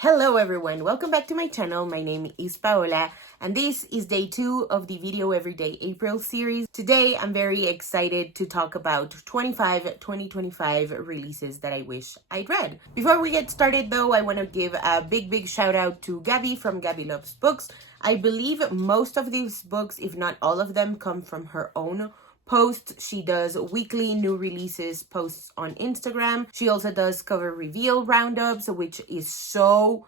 Hello everyone, welcome back to my channel. My name is Paola and this is day 2 of the Video Everyday April series. Today I'm very excited to talk about 2025 releases that I wish I'd read. Before we get started though, I want to give a big shout out to Gabby from Gabby Loves Books. I believe most of these books, if not all of them, come from her own posts. She does weekly new releases posts on Instagram. She also does cover reveal roundups, which is so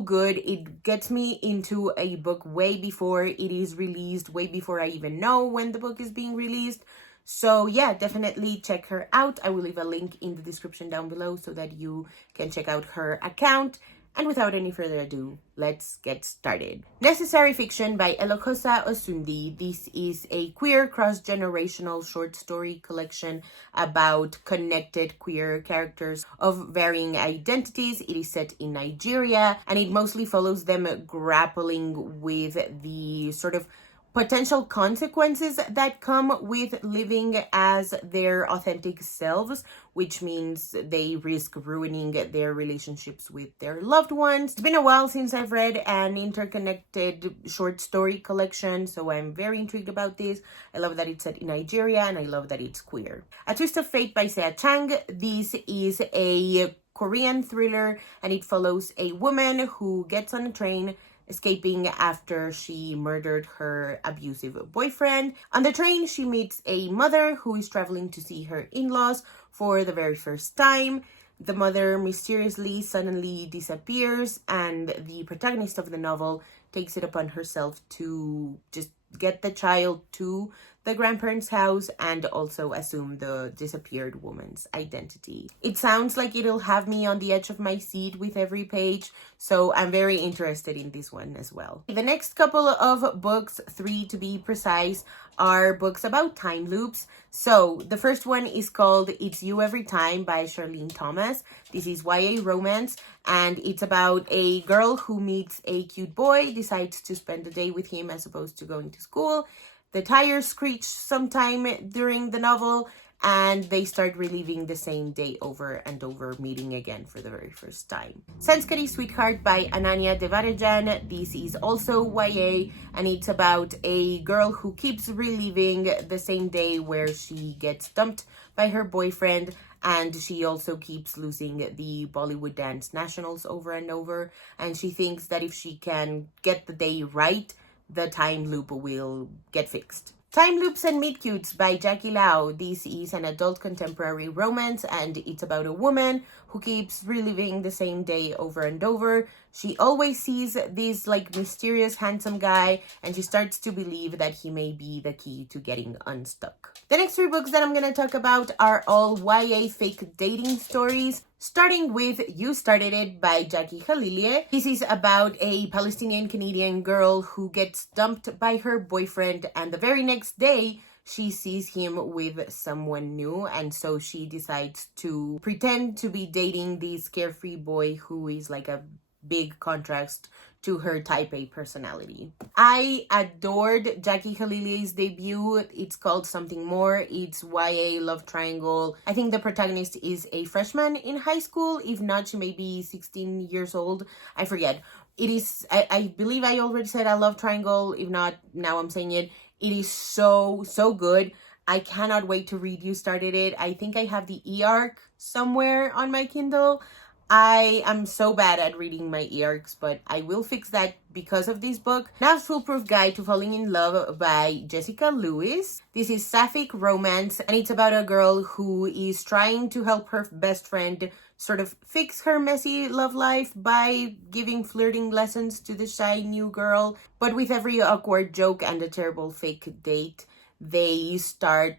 good. It gets me into a book way before it is released, way before I even know when the book is being released. So yeah, definitely check her out. I will leave a link in the description down below so that you can check out her account. And without any further ado, let's get started. Necessary Fiction by Elokosa Osundi. This is a queer cross-generational short story collection about connected queer characters of varying identities. It is set in Nigeria and it mostly follows them grappling with the sort of potential consequences that come with living as their authentic selves, which means they risk ruining their relationships with their loved ones. It's been a while since I've read an interconnected short story collection, so I'm very intrigued about this. I love that it's set in Nigeria and I love that it's queer. A Twist of Fate by Sea Chang. This is a Korean thriller and it follows a woman who gets on a train escaping after she murdered her abusive boyfriend. On the train, she meets a mother who is traveling to see her in-laws for the very first time. The mother mysteriously suddenly disappears, and the protagonist of the novel takes it upon herself to just get the child to the grandparents' house and also assume the disappeared woman's identity. It sounds like it'll have me on the edge of my seat with every page, so I'm very interested in this one as well. The next couple of books, 3 to be precise, are books about time loops. So the first one is called It's You Every Time by Charlene Thomas. This is YA romance and it's about a girl who meets a cute boy, decides to spend the day with him as opposed to going to school. The tires screech sometime during the novel and they start reliving the same day over and over, meeting again for the very first time. Sanskari Sweetheart by Ananya Devarajan. This is also YA and it's about a girl who keeps reliving the same day where she gets dumped by her boyfriend, and she also keeps losing the Bollywood dance nationals over and over, and she thinks that if she can get the day right, the time loop will get fixed. Time Loops and Meet Cutes by Jackie Lau. This is an adult contemporary romance and it's about a woman who keeps reliving the same day over and over. She always sees this like mysterious handsome guy and she starts to believe that he may be the key to getting unstuck. The next 3 books that I'm going to talk about are all YA fake dating stories. Starting with You Started It by Jackie Khalilieh. This is about a Palestinian-Canadian girl who gets dumped by her boyfriend and the very next day she sees him with someone new, and so she decides to pretend to be dating this carefree boy who is like a big contrast to her type A personality. I adored Jackie Khalilieh's debut. It's called Something More. It's YA love triangle. I think the protagonist is a freshman in high school. If not, she may be 16 years old. I forget. It is, I believe I already said I love triangle. If not, now I'm saying it. It is so good. I cannot wait to read You Started It. I think I have the e-arc somewhere on my Kindle. I am so bad at reading my e-arcs, but I will fix that because of this book. Not Foolproof Guide to Falling in Love by Jessica Lewis. This is sapphic romance and it's about a girl who is trying to help her best friend sort of fix her messy love life by giving flirting lessons to the shy new girl. But with every awkward joke and a terrible fake date, they start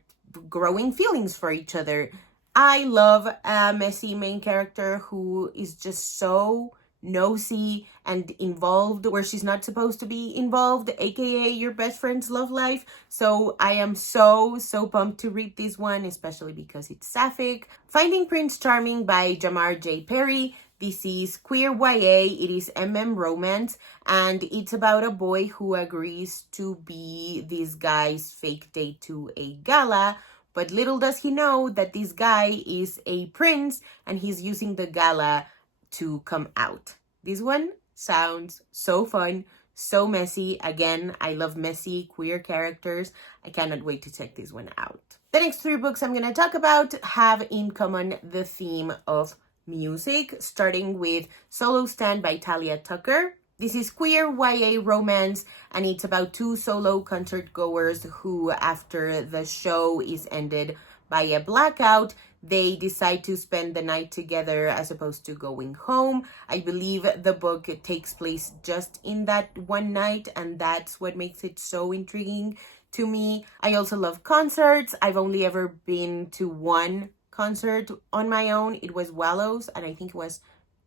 growing feelings for each other. I love a messy main character who is just so nosy and involved where she's not supposed to be involved, aka your best friend's love life. So I am so pumped to read this one, especially because it's sapphic. Finding Prince Charming by Jamar J. Perry. This is queer YA, it is romance, and it's about a boy who agrees to be this guy's fake date to a gala. But little does he know that this guy is a prince and he's using the gala to come out. This one sounds so fun, so messy. Again, I love messy queer characters. I cannot wait to check this one out. The next three books I'm going to talk about have in common the theme of music, starting with Solo Stand by Talia Tucker. This is queer YA romance, and it's about two solo concert goers who, after the show is ended by a blackout, they decide to spend the night together as opposed to going home. I believe the book takes place just in that one night, and that's what makes it so intriguing to me. I also love concerts. I've only ever been to one concert on my own. It was Wallows, and I think it was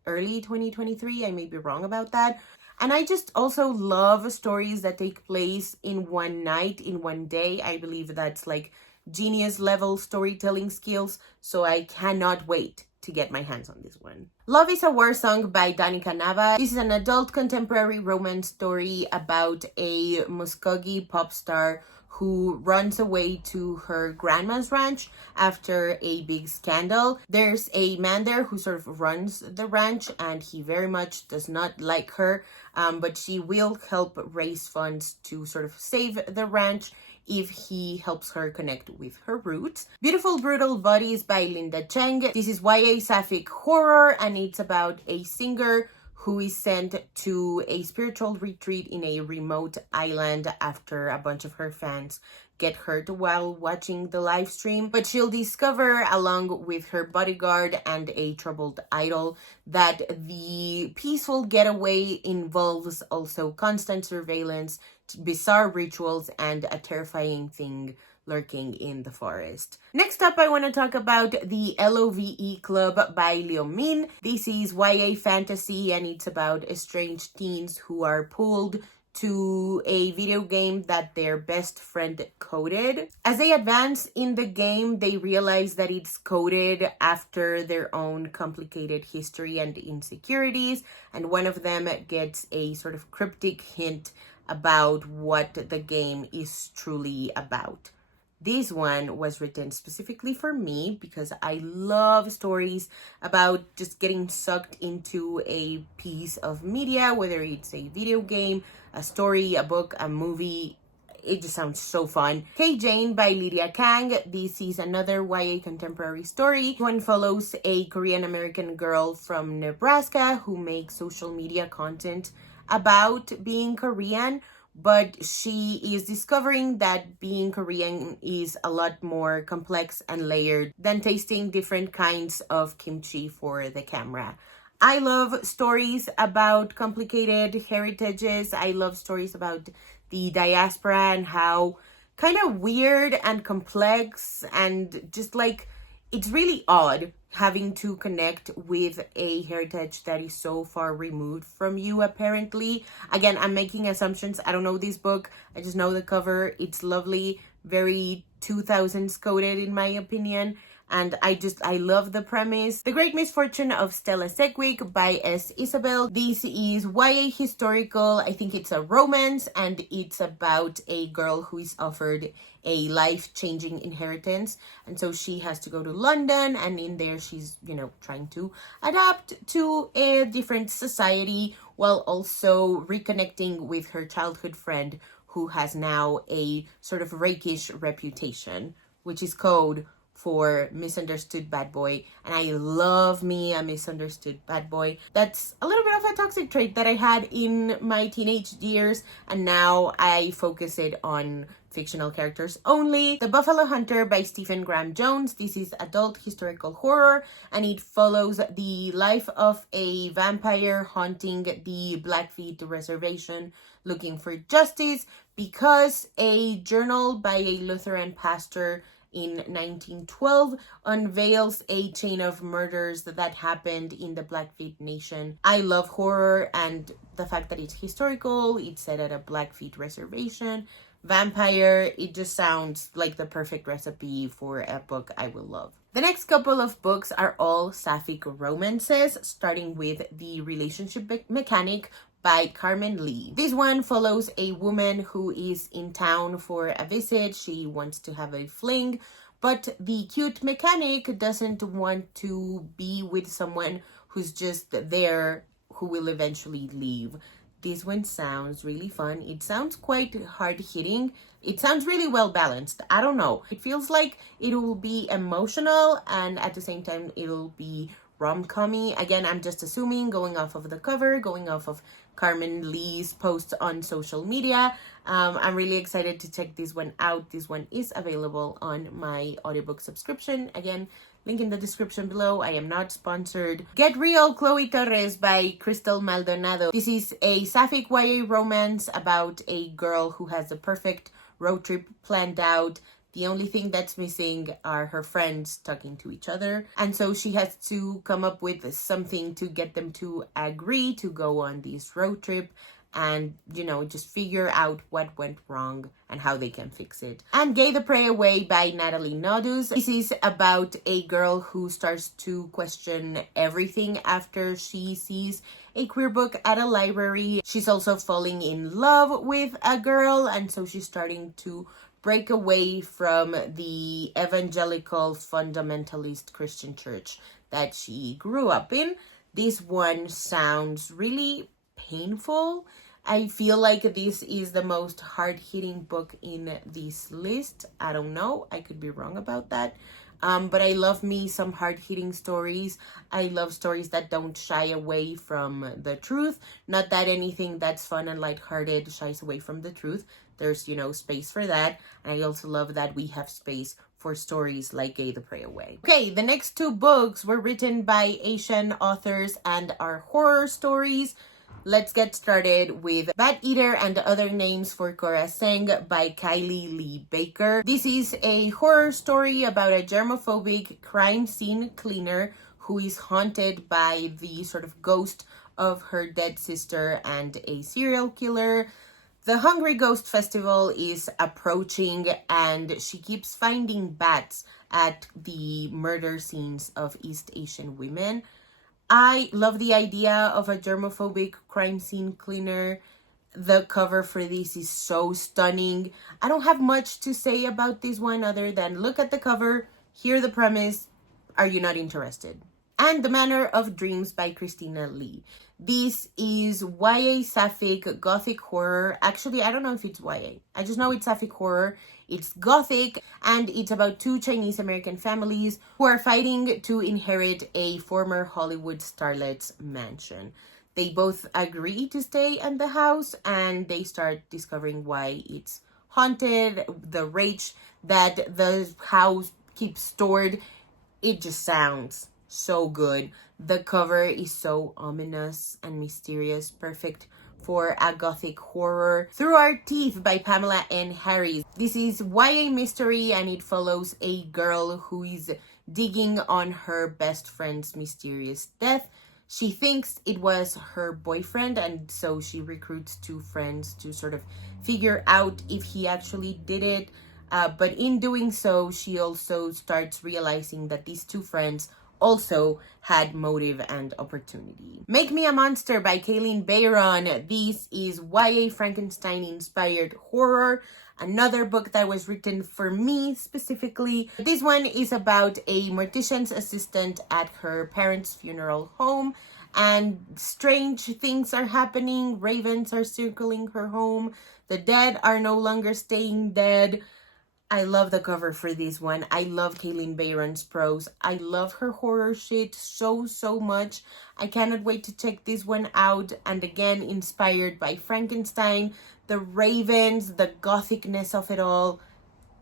early 2023. I may be wrong about that. And I just also love stories that take place in one night, in one day. I believe that's like genius level storytelling skills, so I cannot wait to get my hands on this one. Love is a War Song by Danica Nava. This is an adult contemporary romance story about a Muskogee pop star who runs away to her grandma's ranch after a big scandal. There's a man there who sort of runs the ranch, and he very much does not like her, but she will help raise funds to sort of save the ranch if he helps her connect with her roots. Beautiful Brutal Bodies by Linda Cheng. This is YA sapphic horror, and it's about a singer who is sent to a spiritual retreat in a remote island after a bunch of her fans get hurt while watching the live stream. But she'll discover, along with her bodyguard and a troubled idol, that the peaceful getaway involves also constant surveillance, bizarre rituals, and a terrifying thing lurking in the forest. Next up, I want to talk about the LOVE Club by Liu Min. This is YA fantasy, and it's about estranged teens who are pulled to a video game that their best friend coded. As they advance in the game, they realize that it's coded after their own complicated history and insecurities, and one of them gets a sort of cryptic hint about what the game is truly about. This one was written specifically for me because I love stories about just getting sucked into a piece of media, whether it's a video game, a story, a book, a movie. It just sounds so fun. K Jane by Lydia Kang. This is another YA contemporary story. One follows a Korean American girl from Nebraska who makes social media content about being Korean, but she is discovering that being Korean is a lot more complex and layered than tasting different kinds of kimchi for the camera. I love stories about complicated heritages. I love stories about the diaspora and how kind of weird and complex and just like it's really odd having to connect with a heritage that is so far removed from you, apparently. Again, I'm making assumptions. I don't know this book. I just know the cover. It's lovely, very 2000s coded in my opinion. And I love the premise. The Great Misfortune of Stella Sedgwick by S. Isabel. This is YA historical. I think it's a romance, and it's about a girl who is offered a life-changing inheritance. And so she has to go to London, and in there she's, trying to adapt to a different society while also reconnecting with her childhood friend who has now a sort of rakish reputation, which is code for misunderstood bad boy. And I love me a misunderstood bad boy. That's a little bit of a toxic trait that I had in my teenage years, and now I focus it on fictional characters only. The Buffalo Hunter by Stephen Graham Jones. This is adult historical horror, and it follows the life of a vampire haunting the Blackfeet Reservation looking for justice because a journal by a Lutheran pastor in 1912 unveils a chain of murders that happened in the Blackfeet Nation. I love horror, and the fact that it's historical, it's set at a Blackfeet reservation, vampire, it just sounds like the perfect recipe for a book I will love. The next couple of books are all sapphic romances, starting with The Relationship Mechanic by Carmen Lee. This one follows a woman who is in town for a visit. She wants to have a fling, but the cute mechanic doesn't want to be with someone who's just there who will eventually leave. This one sounds really fun. It sounds quite hard-hitting. It sounds really well balanced. I don't know. It feels like it will be emotional and at the same time it'll be rom-com-y. Again, I'm just assuming, going off of the cover, going off of Carmen Lee's posts on social media. I'm really excited to check this one out. This one is available on my audiobook subscription. Again, link in the description below. I am not sponsored. Get Real, Chloe Torres by Crystal Maldonado. This is a sapphic YA romance about a girl who has a perfect road trip planned out. The only thing that's missing are her friends talking to each other. And so she has to come up with something to get them to agree to go on this road trip and, you know, just figure out what went wrong and how they can fix it. And Gay the Prey Away by Natalie Nodus. This is about a girl who starts to question everything after she sees a queer book at a library. She's also falling in love with a girl, and so she's starting to break away from the evangelical fundamentalist Christian church that she grew up in. This one sounds really painful. I feel like this is the most hard-hitting book in this list. I don't know. I could be wrong about that. But I love me some hard-hitting stories. I love stories that don't shy away from the truth. Not that anything that's fun and lighthearted shies away from the truth. There's, you know, space for that. And I also love that we have space for stories like Gay the Prey Away. Okay, the next two books were written by Asian authors and are horror stories. Let's get started with Bat Eater and Other Names for Cora Seng by Kylie Lee Baker. This is a horror story about a germophobic crime scene cleaner who is haunted by the sort of ghost of her dead sister and a serial killer. The Hungry Ghost Festival is approaching and she keeps finding bats at the murder scenes of East Asian women. I love the idea of a germophobic crime scene cleaner. The cover for this is so stunning. I don't have much to say about this one other than look at the cover, hear the premise. Are you not interested? And The Manor of Dreams by Christina Lee. This is YA sapphic gothic horror. Actually, I don't know if it's YA. I just know it's sapphic horror. It's gothic, and it's about two Chinese American families who are fighting to inherit a former Hollywood starlet's mansion. They both agree to stay in the house, and they start discovering why it's haunted, the rage that the house keeps stored. It just sounds so good. The cover is so ominous and mysterious, perfect for a gothic horror. Through Our Teeth by Pamela N. Harris. This is YA mystery and it follows a girl who is digging on her best friend's mysterious death. She thinks it was her boyfriend, and so she recruits two friends to sort of figure out if he actually did it. But in doing so, she also starts realizing that these two friends also had motive and opportunity. Make Me a Monster by Kaylin Bayron. This is YA Frankenstein-inspired horror. Another book that was written for me specifically. This one is about a mortician's assistant at her parents' funeral home, and strange things are happening. Ravens are circling her home. The dead are no longer staying dead. I love the cover for this one. I love Kaylin Bayron's prose. I love her horror shit so much. I cannot wait to check this one out. And again, inspired by Frankenstein, the ravens, the gothicness of it all.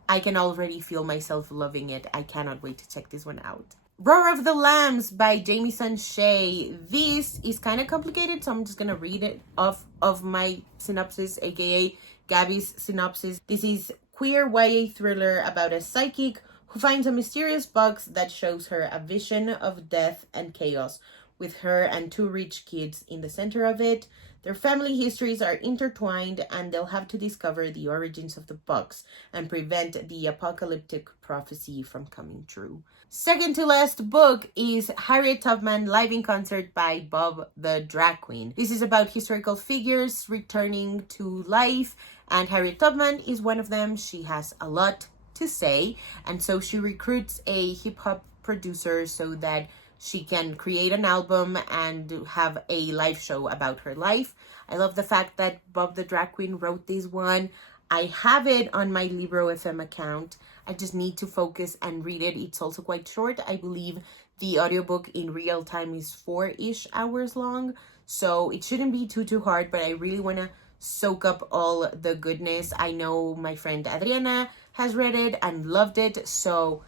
I can already feel myself loving it. I cannot wait to check this one out. Roar of the Lambs by Jamieson Shea. This is kind of complicated, so I'm just gonna read it off of my synopsis, aka Gabby's synopsis. This is queer YA thriller about a psychic who finds a mysterious box that shows her a vision of death and chaos, with her and two rich kids in the center of it. Their family histories are intertwined, and they'll have to discover the origins of the box and prevent the apocalyptic prophecy from coming true. Second to last book is Harriet Tubman Live in Concert by Bob the Drag Queen. This is about historical figures returning to life, and Harriet Tubman is one of them. She has a lot to say, and so she recruits a hip-hop producer so that she can create an album and have a live show about her life. I love the fact that Bob the Drag Queen wrote this one. I have it on my Libro FM account. I just need to focus and read it. It's also quite short. I believe the audiobook in real time is 4-ish hours long. So it shouldn't be too hard, but I really want to soak up all the goodness. I know my friend Adriana has read it and loved it, so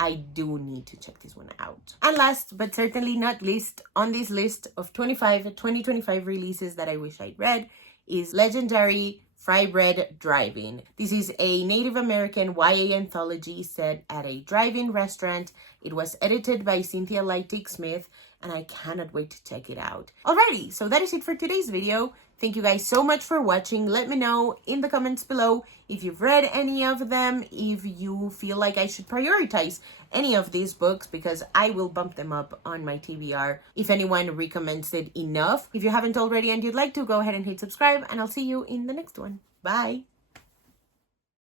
I do need to check this one out. And last but certainly not least, on this list of 2025 releases that I wish I'd read is legendary Fry Bread Drive-In. This is a Native American YA anthology set at a drive-in restaurant. It was edited by Cynthia Leitich Smith, and I cannot wait to check it out. Alrighty, so that is it for today's video. Thank you guys so much for watching. Let me know in the comments below if you've read any of them, if you feel like I should prioritize any of these books, because I will bump them up on my TBR if anyone recommends it enough. If you haven't already and you'd like to, go ahead and hit subscribe, and I'll see you in the next one. Bye!